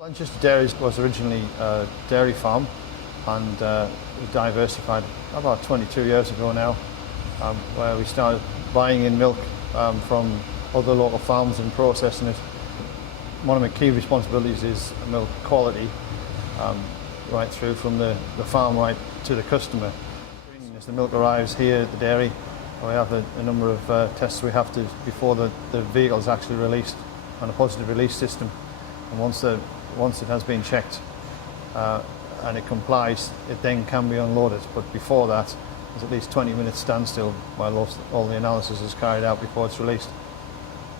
Lanchester Dairies was originally a dairy farm and we diversified about 22 years ago now, where we started buying in milk from other local farms and processing it. One of my key responsibilities is milk quality, right through from the farm right to the customer. As the milk arrives here at the dairy, we have a number of tests we have to before the vehicle is actually released on a positive release system. And once it has been checked and it complies, it then can be unloaded. But before that, there's at least 20 minutes standstill while all the analysis is carried out before it's released.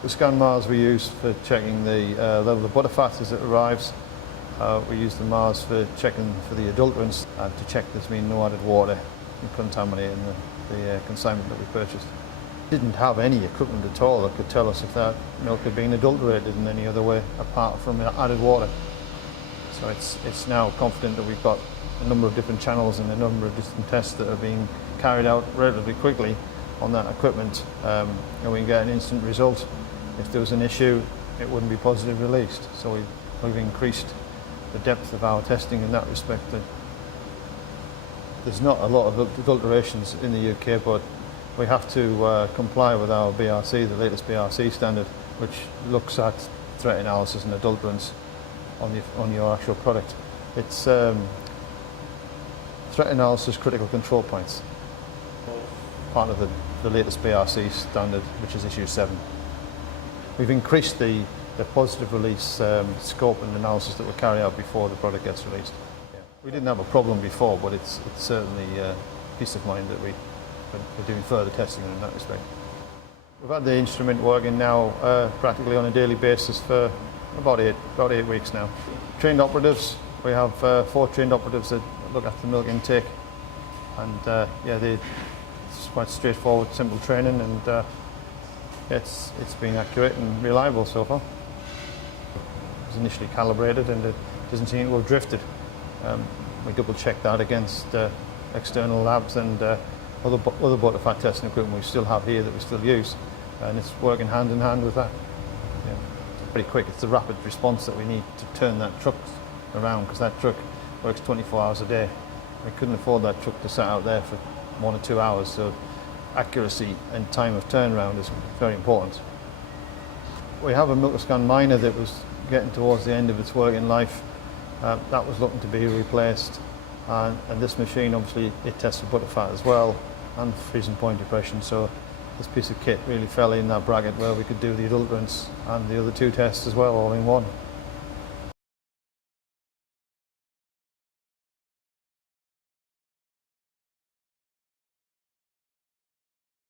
The MilkoScan Mars we use for checking the level of butterfat as it arrives. We use the Mars for checking for the adulterants and to check there's been no added water contaminating the consignment that we purchased. Didn't have any equipment at all that could tell us if that milk had been adulterated in any other way apart from added water. So it's now confident that we've got a number of different channels and a number of different tests that are being carried out relatively quickly on that equipment, and we can get an instant result. If there was an issue, it wouldn't be positively released. So we've increased the depth of our testing in that respect. There's not a lot of adulterations in the UK, but we have to comply with our BRC, the latest BRC standard, which looks at threat analysis and adulterants on your actual product. It's threat analysis critical control points, part of the latest BRC standard, which is issue 7. We've increased the positive release scope and analysis that we carry out before the product gets released. Yeah. We didn't have a problem before, but it's certainly peace of mind that we're doing further testing in that respect. We've had the instrument working now practically on a daily basis for about eight weeks now. Trained operatives, we have 4 trained operatives that look after the milk intake, and it's quite straightforward, simple training, and it's been accurate and reliable so far. It was initially calibrated and it doesn't seem to have drifted. We double checked that against external labs and other butterfat testing equipment we still have here that we still use, and it's working hand in hand with that. Yeah. It's pretty quick. It's the rapid response that we need to turn that truck around, because that truck works 24 hours a day. We couldn't afford that truck to sit out there for 1 or 2 hours, so accuracy and time of turnaround is very important. We have a MilkoScan miner that was getting towards the end of its working life. That was looking to be replaced, and this machine obviously it tests for butterfat as well and freezing point depression, so this piece of kit really fell in that bracket where we could do the adulterants and the other 2 tests as well all in one.